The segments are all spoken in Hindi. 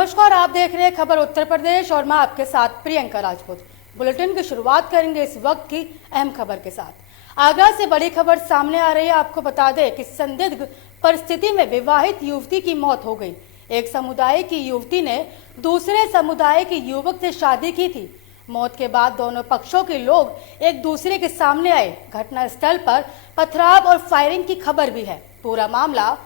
नमस्कार, आप देख रहे हैं खबर उत्तर प्रदेश और मैं आपके साथ प्रियंका राजपूत। बुलेटिन की शुरुआत करेंगे इस वक्त की अहम खबर के साथ। आगरा से बड़ी खबर सामने आ रही है। आपको बता दें कि संदिग्ध परिस्थिति में विवाहित युवती की मौत हो गई। एक समुदाय की युवती ने दूसरे समुदाय के युवक से शादी की थी। मौत के बाद दोनों पक्षों के लोग एक दूसरे के सामने आए। घटनास्थल पर पथराव और फायरिंग की खबर भी है। पूरा मामला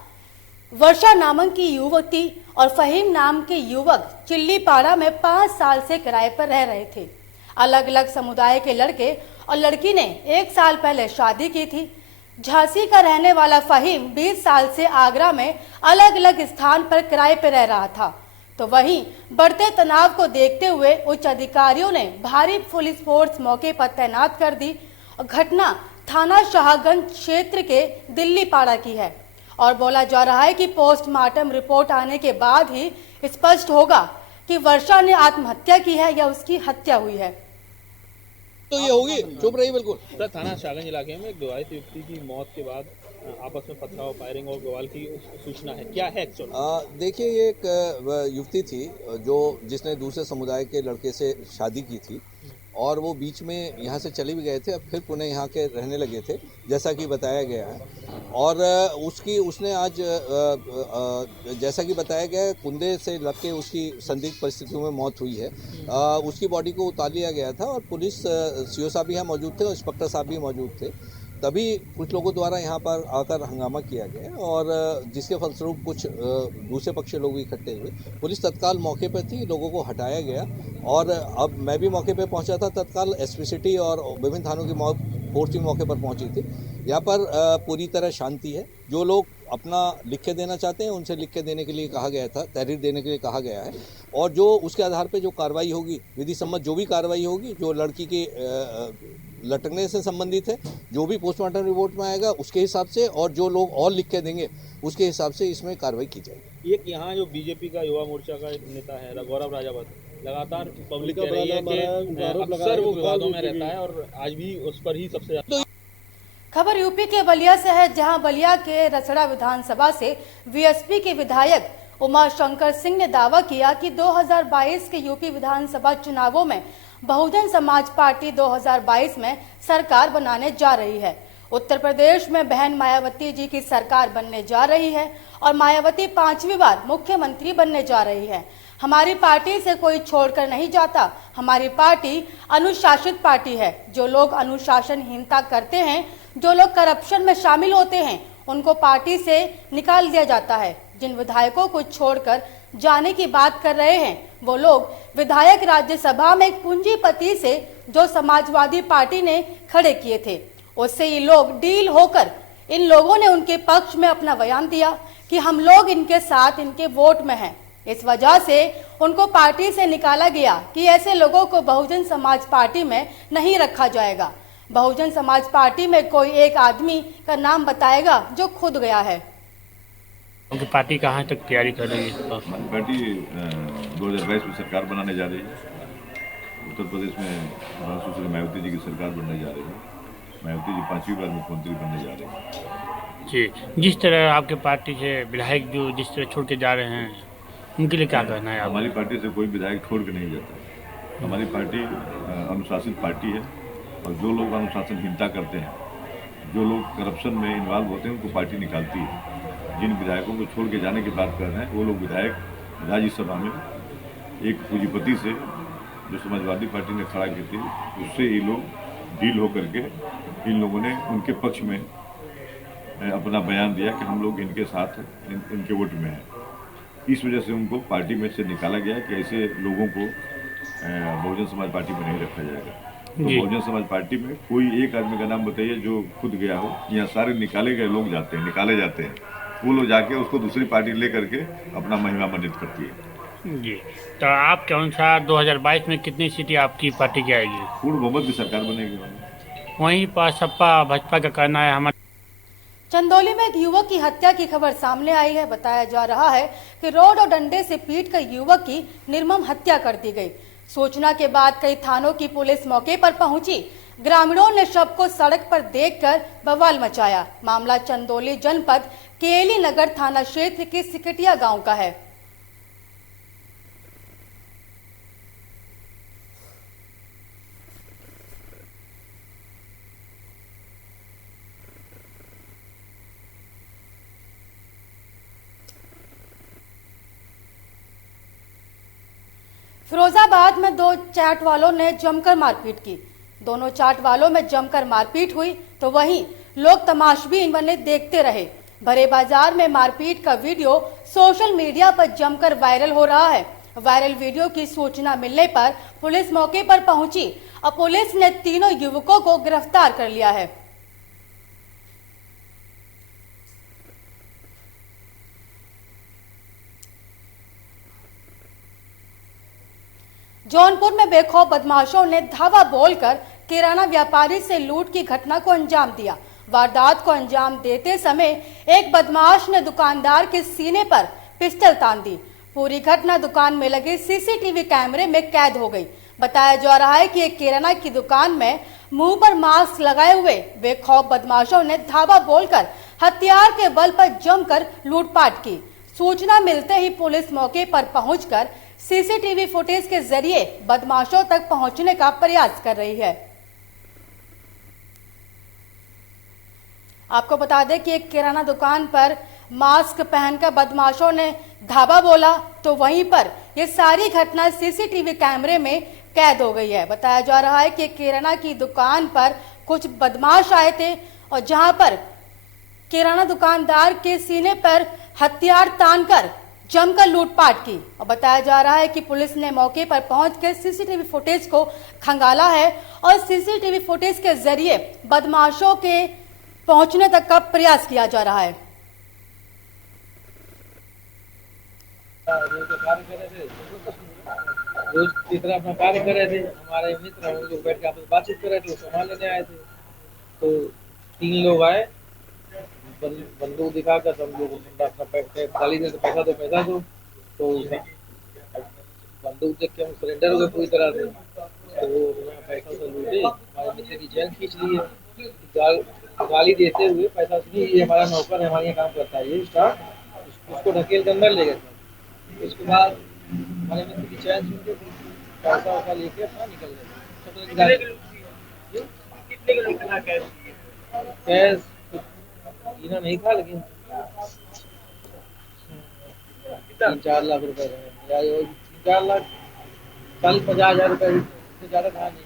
वर्षा नामक की युवती और फहीम नाम के युवक चिल्लीपाड़ा में 5 साल से किराए पर रह रहे थे। अलग अलग समुदाय के लड़के और लड़की ने 1 साल पहले शादी की थी। झांसी का रहने वाला फहीम 20 साल से आगरा में अलग अलग स्थान पर किराए पर रह रहा था। तो वहीं बढ़ते तनाव को देखते हुए उच्च अधिकारियों ने भारी पुलिस फोर्स मौके पर तैनात कर दी। घटना थाना शाहगंज क्षेत्र के दिल्लीपाड़ा की है और बोला जा रहा है कि पोस्टमार्टम रिपोर्ट आने के बाद ही स्पष्ट होगा कि वर्षा ने आत्महत्या की है या उसकी हत्या हुई है। तो ये होगी, चुप रही बिल्कुल। सर, थाना शाहगंज इलाके में एक विवाहित युवती की मौत के बाद आपस में पथराव, फायरिंग और गोवाल की सूचना है, क्या है एक्चुअल? देखिए, ये एक युवती थी जो जिसने दूसरे समुदाय के लड़के से शादी की थी और वो बीच में यहाँ से चले भी गए थे, अब फिर पुणे यहाँ के रहने लगे थे जैसा कि बताया गया है। और उसने आज जैसा कि बताया गया है, कुंदे से लग के उसकी संदिग्ध परिस्थितियों में मौत हुई है। उसकी बॉडी को उतार लिया गया था और पुलिस सीओ साहब भी यहाँ मौजूद थे और इंस्पेक्टर साहब भी मौजूद थे। तभी कुछ लोगों द्वारा यहाँ पर आकर हंगामा किया गया और जिसके फलस्वरूप कुछ दूसरे पक्ष लोग इकट्ठे हुए। पुलिस तत्काल मौके पर थी, लोगों को हटाया गया और अब मैं भी मौके पर पहुँचा था। तत्काल एसपी सिटी और विभिन्न थानों की फोर्स भी मौके पर पहुँची थी। यहाँ पर पूरी तरह शांति है। जो लोग अपना लिख के देना चाहते हैं उनसे लिख के देने के लिए कहा गया था, तहरीर देने के लिए कहा गया है और जो उसके आधार पर जो कार्रवाई होगी, विधि सम्मत जो भी कार्रवाई होगी, जो लड़की के लटकने से संबंधित है, जो भी पोस्टमार्टम रिपोर्ट में आएगा उसके हिसाब से और जो लोग और लिख के देंगे उसके हिसाब से इसमें कार्रवाई की जाएगी। एक यहाँ जो बीजेपी का युवा मोर्चा का एक नेता है गौरव राजावत, लगातार पब्लिक कह रही है कि अक्सर वो विवादों में रहता है और आज भी उस पर ही सबसे ज्यादा। खबर यूपी के बलिया से है, जहां बलिया के रसड़ा विधानसभा से बीएसपी के विधायक उमाशंकर सिंह ने दावा किया कि 2022 के यूपी विधानसभा चुनावों में बहुजन समाज पार्टी 2022 में सरकार बनाने जा रही है। उत्तर प्रदेश में बहन मायावती जी की सरकार बनने जा रही है और मायावती 5वीं बार मुख्यमंत्री बनने जा रही है। हमारी पार्टी से कोई छोड़कर नहीं जाता। हमारी पार्टी अनुशासित पार्टी है। जो लोग अनुशासनहीनता करते हैं, जो लोग करप्शन में शामिल होते हैं, उनको पार्टी से निकाल दिया जाता है। जिन विधायकों को छोड़कर जाने की बात कर रहे हैं वो लोग विधायक राज्यसभा में एक पूंजीपति से जो समाजवादी पार्टी ने खड़े किए थे, उससे ये लोग डील होकर इन लोगों ने उनके पक्ष में अपना बयान दिया कि हम लोग इनके साथ, इनके वोट में हैं। इस वजह से उनको पार्टी से निकाला गया कि ऐसे लोगों को बहुजन समाज पार्टी में नहीं रखा जाएगा। बहुजन समाज पार्टी में कोई एक आदमी का नाम बताएगा जो खुद गया है। उनकी पार्टी कहाँ तक तैयारी कर रही है? पार्टी 2022 में सरकार बनाने जा रही है। उत्तर प्रदेश में मायावती जी की सरकार बनने जा रही है। मायावती जी 5वीं बार मुख्यमंत्री बनने जा रहे हैं। जी, जिस तरह आपके पार्टी से विधायक जो जिस तरह छोड़ के जा रहे हैं, उनके लिए क्या कहना है? हमारी पार्टी से कोई विधायक छोड़ के नहीं जाता। हमारी पार्टी अनुशासित पार्टी है और जो लोग अनुशासनहीनता करते हैं, जो लोग करप्शन में इन्वॉल्व होते हैं, उनको पार्टी निकालती है। जिन विधायकों को छोड़ के जाने की बात कर रहे हैं वो लोग विधायक राज्यसभा में एक पूंजीपति से जो समाजवादी पार्टी ने खड़ा की थी, उससे ये लोग डील होकर के इन लोगों ने उनके पक्ष में अपना बयान दिया कि हम लोग इनके साथ इनके वोट में हैं। इस वजह से उनको पार्टी में से निकाला गया कि ऐसे लोगों को बहुजन समाज पार्टी में नहीं रखा जाएगा। तो बहुजन समाज पार्टी में कोई एक आदमी का नाम बताइए जो खुद गया हो। यहाँ सारे निकाले गए लोग जाते हैं, निकाले जाते हैं, वो लोग जाके उसको दूसरी पार्टी ले करके अपना महिमा मंडित करती है। जी, तो आपके अनुसार 2022 में कितनी सीटें आपकी पार्टी की आएगी? पूर्ण बहुमत की सरकार बनेगी। वहीं पर सपा भाजपा का कहना है हमारे। चंदौली में एक युवक की हत्या की खबर सामने आई है। बताया जा रहा है कि रोड और डंडे से पीटकर युवक की निर्मम हत्या कर दी गई। सूचना के बाद कई थानों की पुलिस मौके पर पहुंची। ग्रामीणों ने शव को सड़क पर देखकर बवाल मचाया। मामला चंदौली जनपद केली नगर थाना क्षेत्र के सिकटिया गांव का है। फिरोजाबाद में दो चाट वालों ने जमकर मारपीट की। दोनों चाट वालों में जमकर मारपीट हुई तो वहीं लोग तमाशबीन बने देखते रहे। भरे बाजार में मारपीट का वीडियो सोशल मीडिया पर जमकर वायरल हो रहा है। वायरल वीडियो की सूचना मिलने पर पुलिस मौके पर पहुंची और पुलिस ने तीनों युवकों को गिरफ्तार कर लिया है। जौनपुर में बेखौफ बदमाशों ने धावा बोलकर किराना व्यापारी से लूट की घटना को अंजाम दिया। वारदात को अंजाम देते समय एक बदमाश ने दुकानदार के सीने पर पिस्टल तान दी। पूरी घटना दुकान में लगे सीसीटीवी कैमरे में कैद हो गई। बताया जा रहा है कि एक किराना की दुकान में मुंह पर मास्क लगाए हुए बेखौफ बदमाशों ने धावा बोलकर हथियार के बल पर जमकर लूटपाट की। सूचना मिलते ही पुलिस मौके पर पहुंचकर सीसीटीवी फुटेज के जरिए बदमाशों तक पहुंचने का प्रयास कर रही है। आपको बता दें कि एक किराना दुकान पर मास्क पहनकर बदमाशों ने धावा बोला तो वहीं पर ये सारी घटना सीसीटीवी कैमरे में कैद हो गई है। बताया जा रहा है कि किराना की दुकान पर कुछ बदमाश आए थे और जहां पर किराना दुकानदार के सीने पर हथियार तानकर जमकर लूटपाट की। और बताया जा रहा है कि पुलिस ने मौके पर पहुंचकर सीसीटीवी फुटेज को खंगाला है और सीसीटीवी फुटेज के जरिए बदमाशों के पहुंचने तक का प्रयास किया जा रहा है। रोज की तरह अपना कार्य कर रहे थे। हमारे मित्र हैं जो बैठ के आपस बातचीत कर रहे थे, सामान लेने आए थे तो 3 लोग आए, बंदूक दिखाकर सब लोग अपना गाली दे, पैसा दो तो बंदूक देख के हम सरेंडर हो गए पूरी तरह से। तो वो पैसा से लूटे, हमारे मित्र की चैन खींच ली है, गाली देते हुए पैसा से। ये हमारा नौकर है, हमारे यहाँ काम करता है, ये स्टाफ उसको ढकेल के अंदर ले गए थे। उसके बाद हमारे मित्र की चैन छूट गई, पैसा वैसा लेके अपना निकल गए। कैश इना नहीं था, लेकिन 3-4 लाख रुपए या 4 लाख 40-50 हजार रुपए से ज्यादा था नहीं।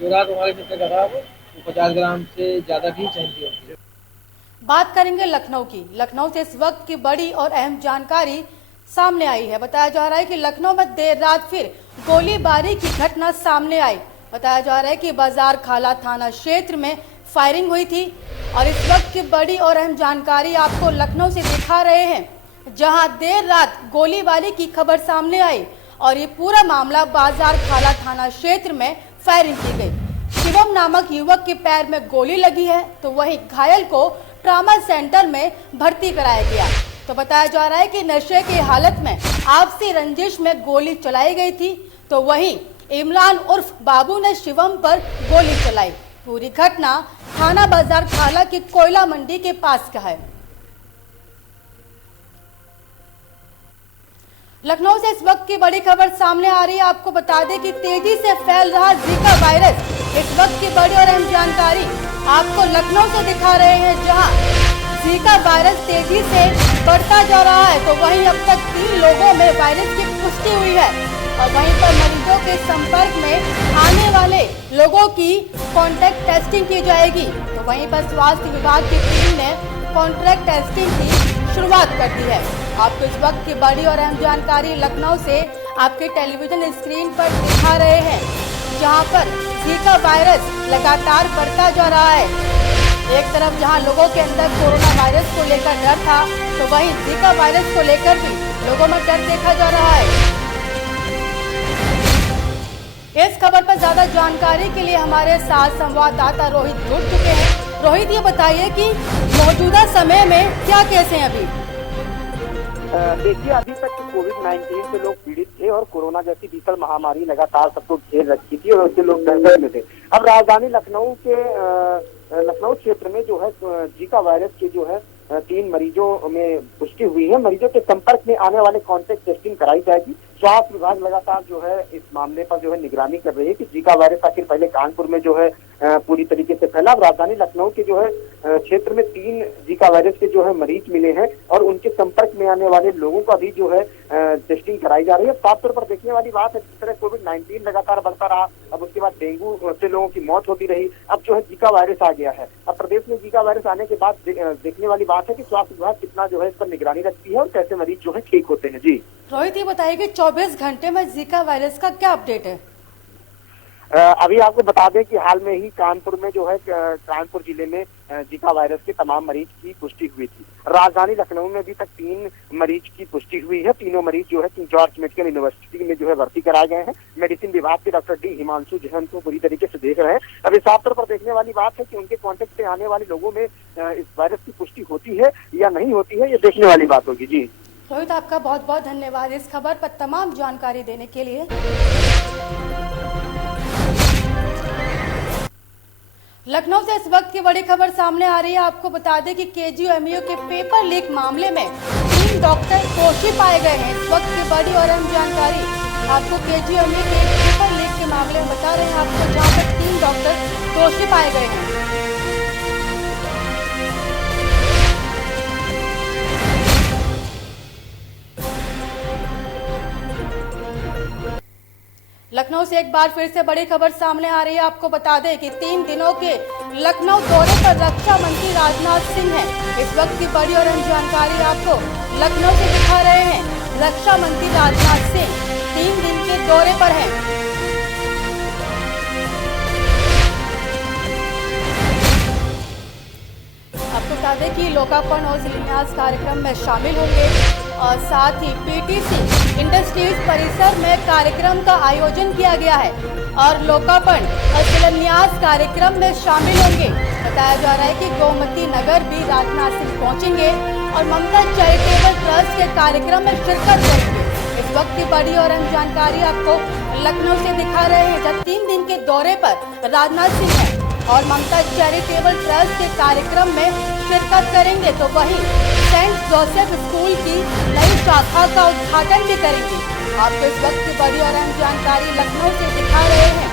जो रात हमारे मित्र का था वो 50 ग्राम से ज्यादा की चैन थी। बात करेंगे लखनऊ की। लखनऊ से इस वक्त की बड़ी और अहम जानकारी सामने आई है। बताया जा रहा है कि लखनऊ में देर रात फिर गोलीबारी की घटना सामने आई। बताया जा रहा है कि बाजार खाला थाना क्षेत्र में फायरिंग हुई थी और इस वक्त की बड़ी और अहम जानकारी आपको लखनऊ से दिखा रहे हैं, जहां देर रात गोलीबारी की खबर सामने आई और ये पूरा मामला बाजार खाला थाना क्षेत्र में फायरिंग की गई। शिवम नामक युवक के पैर में गोली लगी है तो वहीं घायल को ट्रॉमा सेंटर में भर्ती कराया गया। तो बताया जा रहा है कि नशे की हालत में आपसी रंजिश में गोली चलाई गई थी तो वहीं इमरान उर्फ बाबू ने शिवम पर गोली चलाई। पूरी घटना थाना बाजार खाला की कोयला मंडी के पास का है। लखनऊ से इस वक्त की बड़ी खबर सामने आ रही है। आपको बता दें कि तेजी से फैल रहा जीका वायरस। इस वक्त की बड़ी और अहम जानकारी आपको लखनऊ से दिखा रहे हैं, जहां जीका वायरस तेजी से बढ़ता जा रहा है तो वहीं अब तक 3 लोगों में वायरस की पुष्टि हुई है और वहीं पर मरीजों के संपर्क में आने वाले लोगों की कॉन्टैक्ट टेस्टिंग की जाएगी। तो वहीं पर स्वास्थ्य विभाग की टीम ने कॉन्टैक्ट टेस्टिंग की शुरुआत कर दी है। आपको इस वक्त की बड़ी और अहम जानकारी लखनऊ से आपके टेलीविजन स्क्रीन पर दिखा रहे हैं, जहां पर जीका वायरस लगातार बढ़ता जा रहा है। एक तरफ जहां लोगों के अंदर कोरोना वायरस को लेकर डर था तो वहीं जीका वायरस को लेकर भी लोगों में डर देखा जा रहा है। इस खबर पर ज्यादा जानकारी के लिए हमारे साथ संवाददाता रोहित जुड़ चुके हैं। रोहित, ये बताइए कि मौजूदा समय में क्या केस हैं अभी? देखिए, अभी तक कोविड-19 से लोग पीड़ित थे और कोरोना जैसी भीषण महामारी लगातार सबको घेर रखी थी और उससे लोग दहशत में थे। अब राजधानी लखनऊ क्षेत्र में जो है जीका वायरस के जो है 3 मरीजों में पुष्टि हुई है। मरीजों के संपर्क में आने वाले कॉन्टैक्ट टेस्टिंग कराई जाएगी। स्वास्थ्य विभाग लगातार जो है इस मामले पर जो है निगरानी कर रही है कि जीका वायरस आखिर पहले कानपुर में जो है पूरी तरीके से फैला। राजधानी लखनऊ के जो है क्षेत्र में 3 जीका वायरस के जो है मरीज मिले हैं और उनके संपर्क में आने वाले लोगों का भी जो है टेस्टिंग कराई जा रही है। साफ तौर पर देखने वाली बात है, जिस तरह कोविड-19 लगातार बढ़ता रहा, अब उसके बाद डेंगू से लोगों की मौत होती रही, अब जो है जीका वायरस आ गया है। अब प्रदेश में जीका वायरस आने के बाद देखने वाली बात है कि स्वास्थ्य विभाग कितना जो है इस पर निगरानी रखती है और कैसे मरीज जो है ठीक होते हैं। जी रोहित, ये बताइए कि 24 घंटे में जीका वायरस का क्या अपडेट है? अभी आपको बता दें कि हाल में ही कानपुर में जो है कानपुर जिले में जीका वायरस के तमाम मरीज की पुष्टि हुई थी। राजधानी लखनऊ में अभी तक 3 मरीज की पुष्टि हुई है। तीनों मरीज जो है किंग जॉर्ज मेडिकल यूनिवर्सिटी में जो है भर्ती कराए गए हैं। मेडिसिन विभाग के डॉक्टर डी हिमांशु जैन को पूरी तरीके से देख रहे हैं। अभी साफ तौर पर देखने वाली बात है कि उनके कॉन्टेक्ट से आने वाले लोगों में इस वायरस की पुष्टि होती है या नहीं होती है, ये देखने वाली बात होगी। जी रोहित, आपका बहुत बहुत धन्यवाद इस खबर पर तमाम जानकारी देने के लिए। लखनऊ से इस वक्त की बड़ी खबर सामने आ रही है। आपको बता दें कि केजीएमयू के पेपर लीक मामले में 3 डॉक्टर दोषी पाए गए हैं। इस वक्त की बड़ी और अहम जानकारी आपको केजीएमयू के पेपर लीक के मामले में बता रहे हैं आपको, जहां पर 3 डॉक्टर दोषी पाए गए हैं। लखनऊ से एक बार फिर से बड़ी खबर सामने आ रही है। आपको बता दें कि 3 दिनों के लखनऊ दौरे पर रक्षा मंत्री राजनाथ सिंह हैं। इस वक्त की बड़ी और अहम जानकारी आपको लखनऊ से दिखा रहे हैं। रक्षा मंत्री राजनाथ सिंह 3 दिन के दौरे पर हैं। आपको बता दें कि लोकार्पण और शिलान्यास कार्यक्रम में शामिल होंगे और साथ ही पीटीसी इंडस्ट्रीज परिसर में कार्यक्रम का आयोजन किया गया है और लोकार्पण और शिलान्यास कार्यक्रम में शामिल होंगे। बताया जा रहा है कि गोमती नगर भी राजनाथ सिंह पहुंचेंगे और ममता चैरिटेबल ट्रस्ट के कार्यक्रम में शिरकत करेंगे। इस वक्त की बड़ी और अहम जानकारी आपको लखनऊ से दिखा रहे हैं, जब 3 दिन के दौरे पर राजनाथ सिंह हैं और ममता चैरिटेबल ट्रस्ट के कार्यक्रम में शिरकत करेंगे, तो वहीं सेंट जोसेफ स्कूल की नई शाखा का उद्घाटन भी करेंगे। आपको इस वक्त की बड़ी और अहम जानकारी लखनऊ से दिखा रहे हैं।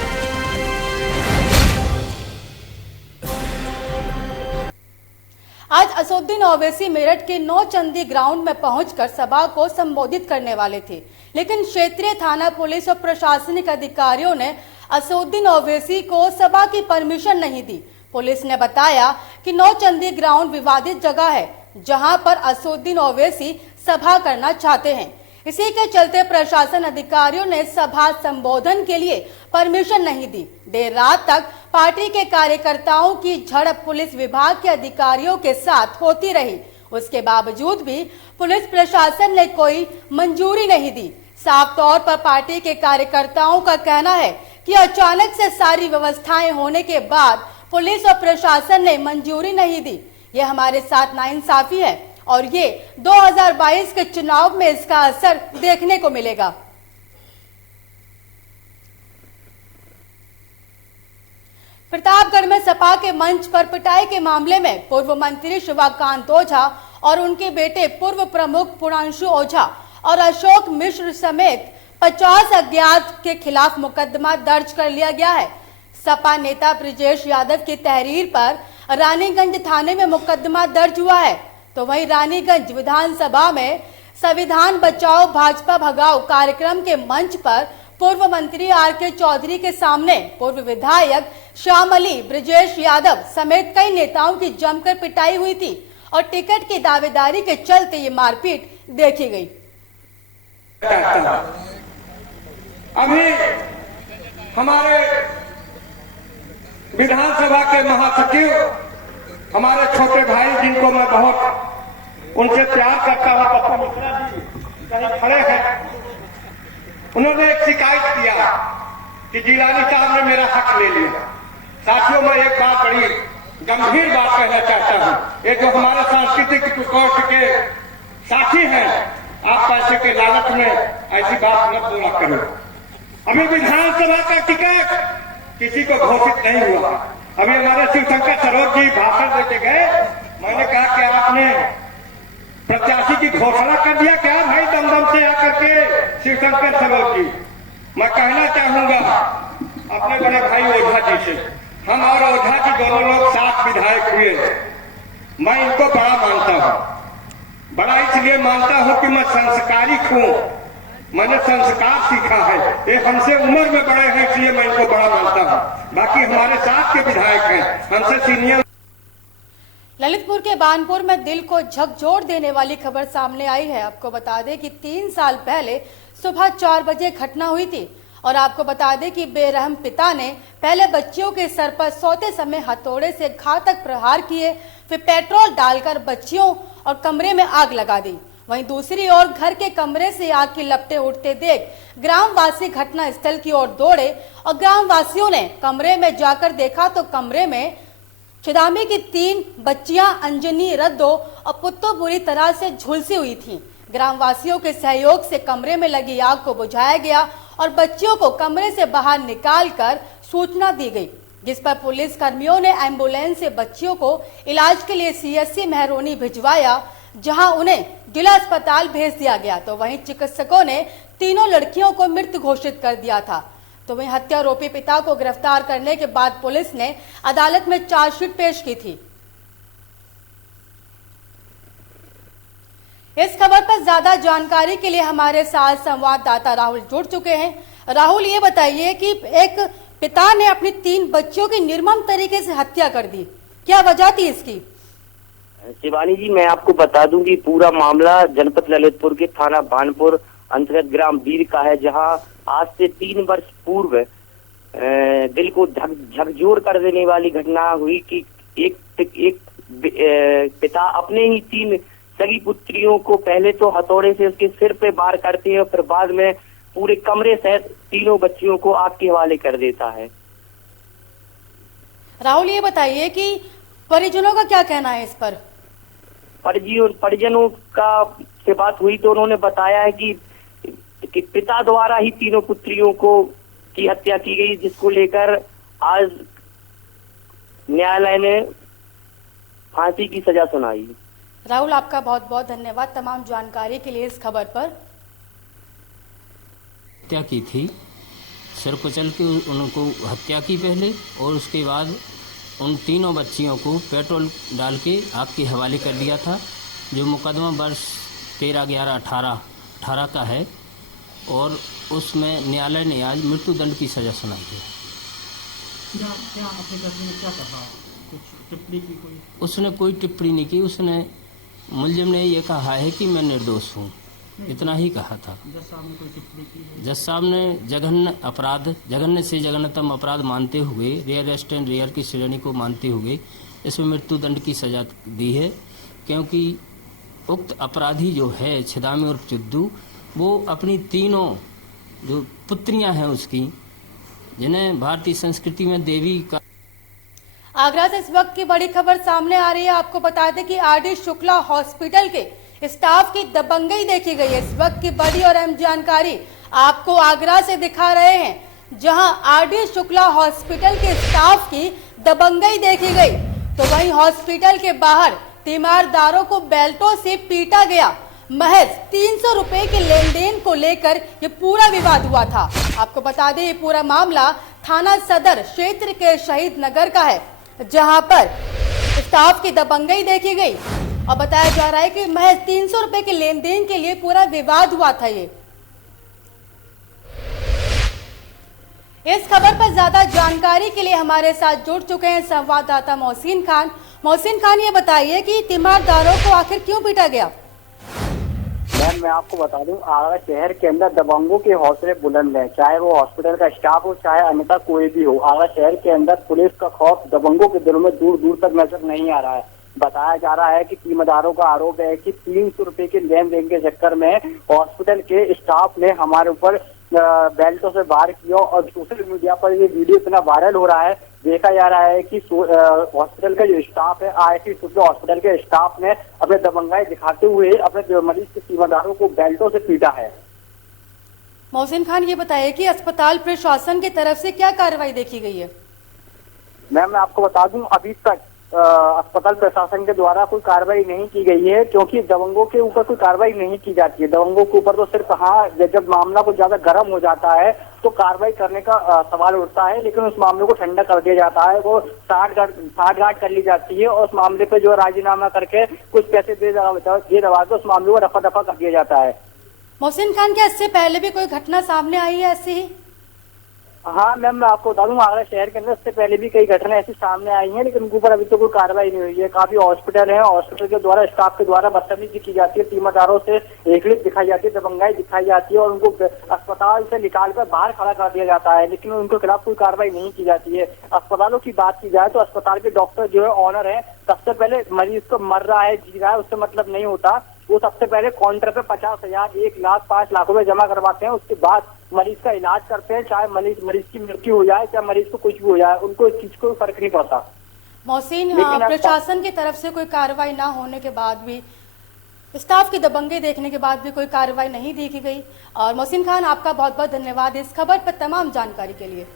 आज असदुद्दीन ओवैसी मेरठ के नौचंदी ग्राउंड में पहुंचकर सभा को संबोधित करने वाले थे, लेकिन क्षेत्रीय थाना पुलिस और प्रशासनिक अधिकारियों ने असदुद्दीन ओवैसी को सभा की परमिशन नहीं दी। पुलिस ने बताया कि नौचंदी ग्राउंड विवादित जगह है, जहां पर असदुद्दीन ओवैसी सभा करना चाहते हैं। इसी के चलते प्रशासन अधिकारियों ने सभा संबोधन के लिए परमिशन नहीं दी। देर रात तक पार्टी के कार्यकर्ताओं की झड़प पुलिस विभाग के अधिकारियों के साथ होती रही। उसके बावजूद भी पुलिस प्रशासन ने कोई मंजूरी नहीं दी। साफ तौर पर पार्टी के कार्यकर्ताओं का कहना है कि अचानक से सारी व्यवस्थाएं होने के बाद पुलिस और प्रशासन ने मंजूरी नहीं दी। ये हमारे साथ नाइंसाफी है और ये 2022 के चुनाव में इसका असर देखने को मिलेगा। प्रतापगढ़ में सपा के मंच पर पिटाई के मामले में पूर्व मंत्री शिवाकांत ओझा और उनके बेटे पूर्व प्रमुख पुरांशु ओझा और अशोक मिश्र समेत 50 अज्ञात के खिलाफ मुकदमा दर्ज कर लिया गया है। सपा नेता ब्रिजेश यादव की तहरीर पर रानीगंज थाने में मुकदमा दर्ज हुआ है, तो वहीं रानीगंज विधानसभा में संविधान बचाओ भाजपा भगाओ कार्यक्रम के मंच पर पूर्व मंत्री आर.के. चौधरी के सामने पूर्व विधायक श्याम अली, ब्रिजेश यादव समेत कई नेताओं की जमकर पिटाई हुई थी और टिकट की दावेदारी के चलते ये मारपीट देखी गई। अभी हमारे विधानसभा के महासचिव, हमारे छोटे भाई जिनको मैं बहुत उनसे प्यार करता हूं, पप्पू मिश्रा जी कहीं खड़े हैं, उन्होंने एक शिकायत किया कि जिलानी साहब ने मेरा हक ले लिया। साथियों, मैं एक बात बड़ी गंभीर बात कहना चाहता हूं। ये जो हमारे सांस्कृतिक कोष के साथी हैं, आप पैसे के लालच में ऐसी बात मत बोला करो। अभी विधानसभा का टिकट किसी को घोषित नहीं हुआ। अभी हमारे शिवशंकर सरोज जी भाषण देते गए, मैंने कहा कि आपने प्रत्याशी की घोषणा कर दिया क्या भाई? दमदम से आकर के शिवशंकर सरोज जी, मैं कहना चाहूंगा अपने बड़े भाई ओझा जी से, हम और ओझा जी दोनों लोग 7 विधायक हुए। मैं इनको बड़ा मानता हूँ, बड़ा इसलिए मानता हूँ कि मैं संस्कारिक हूँ, मैंने संस्कार सीखा है। ये हमसे उम्र में बड़े हैं इसलिए मैं इनको बड़ा मानता हूँ। बाकी हमारे साथ के विधायक हैं, हमसे सीनियर। ललितपुर के बानपुर में दिल को झकझोर देने वाली खबर सामने आई है। आपको बता दें कि 3 साल पहले सुबह 4 बजे घटना हुई थी और आपको बता दें कि बेरहम पिता ने पहले बच्चियों के सर पर सोते समय हथौड़े से घातक प्रहार किए, फिर पेट्रोल डालकर बच्चियों और कमरे में आग लगा दी। वहीं दूसरी ओर घर के कमरे से आग की लपटें उठते देख ग्रामवासी घटना स्थल की ओर दौड़े और ग्रामवासियों ने कमरे में जाकर देखा तो कमरे में छिदामी की 3 बच्चियां अंजनी, रद्दो और पुत्तो बुरी तरह से झुलसी हुई थीं। ग्रामवासियों के सहयोग से कमरे में लगी आग को बुझाया गया और बच्चियों को कमरे से बाहर निकालकर सूचना दी गई, जिस पर पुलिस कर्मियों ने एम्बुलेंस से बच्चियों को इलाज के लिए सीएससी मेहरोनी भिजवाया, जहां उन्हें जिला अस्पताल भेज दिया गया। तो वहीं चिकित्सकों ने तीनों लड़कियों को मृत घोषित कर दिया था। तो वहीं हत्यारोपी पिता को गिरफ्तार करने के बाद पुलिस ने अदालत में चार्जशीट पेश की थी। इस खबर पर ज्यादा जानकारी के लिए हमारे साथ संवाददाता राहुल जुड़ चुके हैं। राहुल, ये बताइए कि एक पिता ने अपनी 3 बच्चियों की निर्मम तरीके से हत्या कर दी, क्या वजह थी इसकी? शिवानी जी, मैं आपको बता दूं कि पूरा मामला जनपद ललितपुर के थाना बानपुर अंतर्गत ग्राम वीर का है, जहां आज से 3 वर्ष पूर्व दिल को झकझोर कर देने वाली घटना हुई कि एक पिता अपने ही 3 सगी पुत्रियों को पहले तो हथौड़े से उसके सिर पे वार करते हैं और फिर बाद में पूरे कमरे से तीनों बच्चियों को आग के हवाले कर देता है। राहुल, ये बताइए कि परिजनों का क्या कहना है इस पर? परिजनों का से बात हुई तो उन्होंने बताया है कि पिता द्वारा ही तीनों पुत्रियों की हत्या की गई, जिसको लेकर आज न्यायालय ने फांसी की सजा सुनाई। राहुल, आपका बहुत बहुत धन्यवाद तमाम जानकारी के लिए इस खबर पर। हत्या की थी, सिर कुचल के उनको हत्या की पहले और उसके बाद उन तीनों बच्चियों को पेट्रोल डाल के आग के हवाले कर दिया था, जो मुकदमा वर्ष 13/11/18 का है और उसमें न्यायालय ने आज मृत्युदंड की सजा सुनाई है। उसने कोई टिप्पणी नहीं की, उसने मुलजिम ने ये कहा है कि मैं निर्दोष हूँ, इतना ही कहा था। जज साहब ने जघन्य से जघन्यतम अपराध मानते हुए रेयरेस्ट एंड रेयर की श्रेणी को मानते हुए इसमें मृत्युदंड की सजा दी है, क्योंकि उक्त अपराधी जो है छिदामी और चुद्दू, वो अपनी तीनों जो पुत्रियां हैं उसकी, जिन्हें भारतीय संस्कृति में देवी का। आगरा से इस वक्त की बड़ी खबर सामने आ रही है। आपको बता दें कि आरडी शुक्ला हॉस्पिटल के स्टाफ की दबंगई देखी गई है। इस वक्त की बड़ी और अहम जानकारी आपको आगरा से दिखा रहे हैं, जहां आरडी शुक्ला हॉस्पिटल के स्टाफ की दबंगई देखी गई। तो वहीं हॉस्पिटल के बाहर तीमारदारों को बेल्टों से पीटा गया। महज 300 रुपए के लेन देन को लेकर ये पूरा विवाद हुआ था। आपको बता दें ये पूरा मामला थाना सदर क्षेत्र के शहीद नगर का है, जहां पर स्टाफ की दबंगई देखी गई और बताया जा रहा है कि महज 300 रुपए के लेन देन के लिए पूरा विवाद हुआ था। ये इस खबर पर ज्यादा जानकारी के लिए हमारे साथ जुड़ चुके हैं संवाददाता मोहसिन खान। मोहसिन खान, ये बताइए कि तीमारदारों को आखिर क्यों पीटा गया? मैम, मैं आपको बता दूं, आगरा शहर के अंदर दबंगों के हौसले बुलंद हैं, चाहे वो हॉस्पिटल का स्टाफ हो, चाहे अन्यथा कोई भी हो। आगरा शहर के अंदर पुलिस का खौफ दबंगों के दिलों में दूर दूर तक नजर नहीं आ रहा है। बताया जा रहा है कि तीमारदारों का आरोप है कि 300 रुपए के लेन देन के चक्कर में हॉस्पिटल के स्टाफ ने हमारे ऊपर बेल्टों से वार किया और सोशल मीडिया पर ये वीडियो इतना वायरल हो रहा है। देखा जा रहा है कि हॉस्पिटल का जो स्टाफ है, आरडी शुक्ला हॉस्पिटल के स्टाफ ने अपने दबंगाई दिखाते हुए अपने मरीज के तीमारदारों को बेल्टों से पीटा है। मोहसिन खान, ये बताइए कि अस्पताल प्रशासन की तरफ से क्या कार्रवाई देखी गई है? मैम, मैं आपको बता दूं, अभी तक अस्पताल प्रशासन के द्वारा कोई कार्रवाई नहीं की गई है, क्योंकि दबंगों के ऊपर कोई कार्रवाई नहीं की जाती है। दबंगों के ऊपर तो सिर्फ जब मामला कुछ ज्यादा गर्म हो जाता है तो कार्रवाई करने का सवाल उठता है, लेकिन उस मामले को ठंडा कर दिया जाता है, वो साठ गांठ कर ली जाती है और उस मामले पे जो राजीनामा करके कुछ पैसे दे दबा के उस मामले को रफा दफा कर दिया जाता है। मोहसिन खान, क्या इससे पहले भी कोई घटना सामने आई है ऐसी ही? हाँ मैम, मैं आपको बता दूं, आगरा शहर के अंदर इससे पहले भी कई घटना ऐसी सामने आई हैं, लेकिन उनके ऊपर अभी तो कोई कार्रवाई नहीं हुई है। काफी हॉस्पिटल है, हॉस्पिटल के द्वारा स्टाफ के द्वारा बदतमीजी की जाती है, तीमारदारों से एकलिक दिखाई जाती है, दबंगाई दिखाई जाती है और उनको अस्पताल से निकाल कर बाहर खड़ा कर दिया जाता है, लेकिन उनके खिलाफ कोई कार्रवाई नहीं की जाती है। अस्पतालों की बात की जाए तो अस्पताल के डॉक्टर जो है ऑनर है, सबसे पहले मरीज को मर रहा है जी रहा है उससे मतलब नहीं होता, वो सबसे पहले काउंटर पे 50,000, 1 लाख, 5 लाख रुपए जमा करवाते हैं, उसके बाद मरीज का इलाज करते हैं, चाहे मरीज की मृत्यु हो जाए, चाहे मरीज को कुछ भी हो जाए, उनको इस चीज को फर्क नहीं पड़ता। मोहसिन, प्रशासन की तरफ से कोई कार्रवाई ना होने के बाद भी, स्टाफ की दबंगी देखने के बाद भी कोई कार्रवाई नहीं देखी गई। और मोहसिन खान, आपका बहुत बहुत धन्यवाद इस खबर पर तमाम जानकारी के लिए।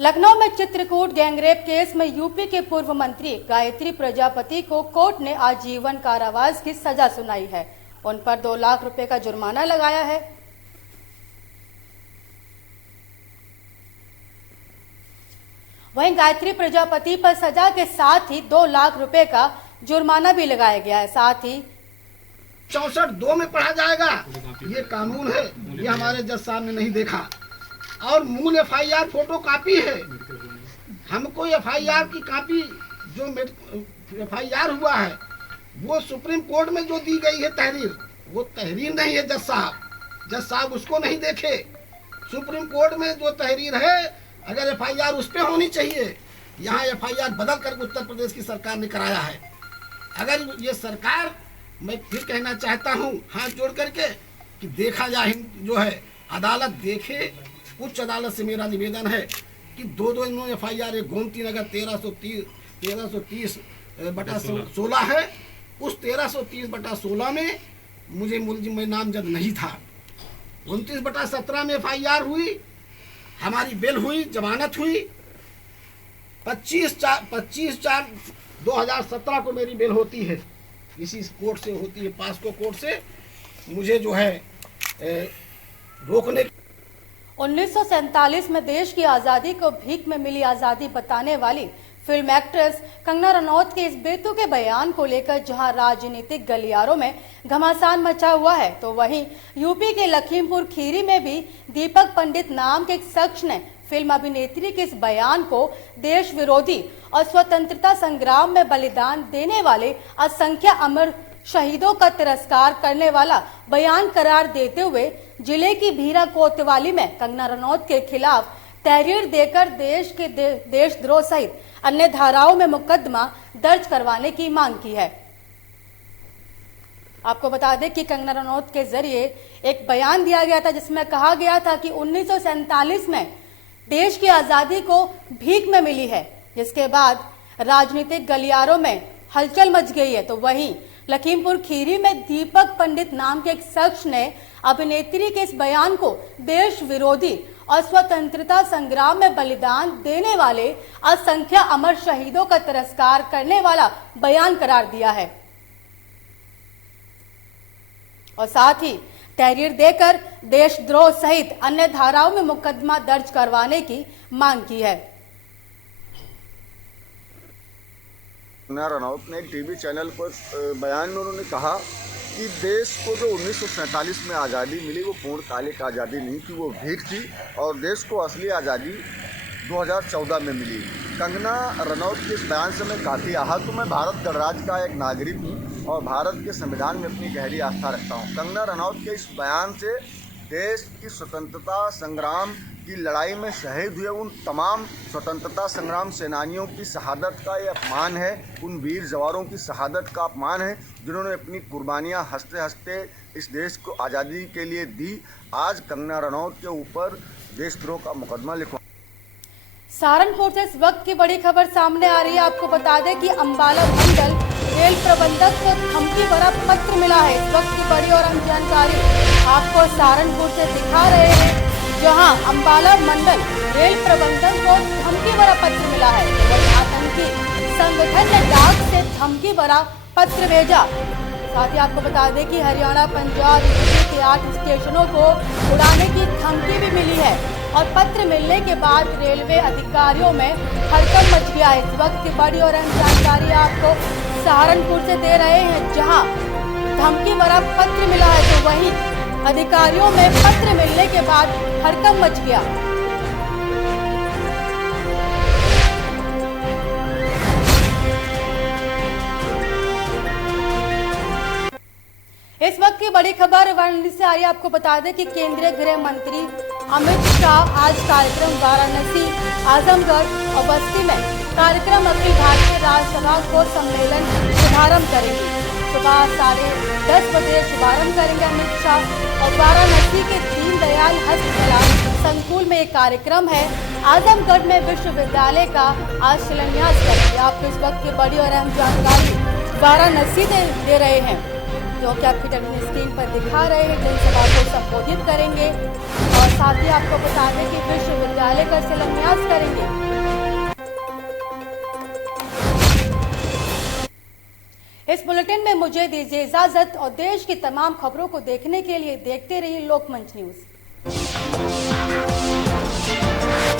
लखनऊ में चित्रकूट गैंगरेप केस में यूपी के पूर्व मंत्री गायत्री प्रजापति को कोर्ट ने आजीवन कारावास की सजा सुनाई है। उन पर 2 लाख रुपए का जुर्माना लगाया है। वहीं गायत्री प्रजापति पर सजा के साथ ही 2 लाख रुपए का जुर्माना भी लगाया गया है। साथ ही 64(2) में पढ़ा जाएगा, ये कानून है, ये हमारे जज साहब ने नहीं देखा। और मूल FIR फोटो कापी है, हमको FIR की कापी जो FIR हुआ है वो सुप्रीम कोर्ट में जो दी गई है तहरीर, वो तहरीर नहीं है जज साहब उसको नहीं देखे। सुप्रीम कोर्ट में जो तहरीर है, अगर FIR उस पे होनी चाहिए, यहाँ FIR बदल कर उत्तर प्रदेश की सरकार ने कराया है। अगर ये सरकार, मैं फिर कहना चाहता हूँ हाथ जोड़ करके कि देखा जाए, जो है अदालत देखे। उच्च अदालत से मेरा निवेदन है कि 2 इन्होंने FIR, एक गोमती नगर 1330/16 है, उस 1330/16 में मुझे मुलजिम में नामजद नहीं था। 29/17 में FIR हुई, हमारी बेल हुई, जमानत हुई। 25/4/2017 को मेरी बेल होती है, इसी कोर्ट से होती है, पास्को कोर्ट से। मुझे जो है रोकने 1947 में देश की आजादी को भीख में मिली आजादी बताने वाली फिल्म एक्ट्रेस कंगना रनौत के इस बेतुके बयान को लेकर जहां राजनीतिक गलियारों में घमासान मचा हुआ है, तो वहीं यूपी के लखीमपुर खीरी में भी दीपक पंडित नाम के एक शख्स ने फिल्म अभिनेत्री के इस बयान को देश विरोधी और स्वतंत्रता संग्राम में बलिदान देने वाले असंख्य अमर शहीदों का तिरस्कार करने वाला बयान करार देते हुए जिले की भीरा कोतवाली में कंगना रनौत के खिलाफ तहरीर देकर देशद्रोह सहित अन्य धाराओं में मुकदमा दर्ज करवाने की मांग की है। आपको बता दें कि कंगना रनौत के जरिए एक बयान दिया गया था जिसमें कहा गया था कि 1947 में देश की आजादी को भीख में मिली है, जिसके बाद राजनीतिक गलियारों में हलचल मच गई है। तो वहीं लखीमपुर खीरी में दीपक पंडित नाम के एक शख्स ने अभिनेत्री के इस बयान को देश विरोधी और स्वतंत्रता संग्राम में बलिदान देने वाले असंख्य अमर शहीदों का तिरस्कार करने वाला बयान करार दिया है और साथ ही तहरीर देकर देशद्रोह सहित अन्य धाराओं में मुकदमा दर्ज करवाने की मांग की है। कंगना रनौत ने एक टीवी चैनल पर बयान में उन्होंने कहा कि देश को जो 1947 में आज़ादी मिली वो पूर्णकालिक आज़ादी नहीं थी, वो भीख थी और देश को असली आज़ादी 2014 में मिली। कंगना रनौत के इस बयान से मैं काफ़ी आहत हूँ। मैं भारत गणराज्य का एक नागरिक हूँ और भारत के संविधान में अपनी गहरी आस्था रखता हूँ। कंगना रनौत के इस बयान से देश की स्वतंत्रता संग्राम की लड़ाई में शहीद हुए उन तमाम स्वतंत्रता संग्राम सेनानियों की शहादत का ये अपमान है, उन वीर जवानों की शहादत का अपमान है जिन्होंने अपनी कुर्बानियां हंसते हंसते इस देश को आज़ादी के लिए दी। आज कंगना रनौत के ऊपर देशद्रोह का मुकदमा लिखवा। सहारनपुर से इस वक्त की बड़ी खबर सामने आ रही है। आपको बता दें कि अंबाला मंडल रेल प्रबंधक को धमकी भरा पत्र मिला है। इस वक्त की बड़ी और अहम जानकारी आपको सहारनपुर से दिखा रहे हैं, जहां अंबाला मंडल रेल प्रबंधन को धमकी भरा पत्र मिला है। आतंकी संगठन ने डाक से धमकी भरा पत्र भेजा। साथ ही आपको बता दें कि हरियाणा, पंजाब, यूपी के 8 स्टेशनों को उड़ाने की धमकी भी मिली है और पत्र मिलने के बाद रेलवे अधिकारियों में हड़कंप मच गया है। इस वक्त की बड़ी और अहम जानकारी आपको सहारनपुर से दे रहे हैं, जहां धमकी भरा पत्र मिला है, तो वहीं अधिकारियों में पत्र मिलने के बाद हड़कंप मच गया। इस वक्त की बड़ी खबर वाराणसी से आ रही है। आपको बता दें कि केंद्रीय गृह मंत्री अमित शाह आज कार्यक्रम वाराणसी, आजमगढ़ और बस्ती में कार्यक्रम अखिल भारतीय राजसभा को सम्मेलन शुभारंभ करेंगे। सुबह 10:30 बजे शुभारंभ करेंगे अमित शाह और वाराणसी के दीनदयाल हस्तकला संकुल में एक कार्यक्रम है। आजमगढ़ में विश्वविद्यालय का आज शिलान्यास करेंगे। आपको इस वक्त की बड़ी और अहम जानकारी वाराणसी से दे रहे हैं, जो कि आपकी टेलीविजन स्क्रीन पर दिखा रहे हैं। जनसभा को संबोधित करेंगे और साथ ही आपको बता दें कि विश्वविद्यालय का शिलान्यास करेंगे। इस बुलेटिन में मुझे दीजिए इजाजत और देश की तमाम खबरों को देखने के लिए देखते रहिए लोकमंच न्यूज।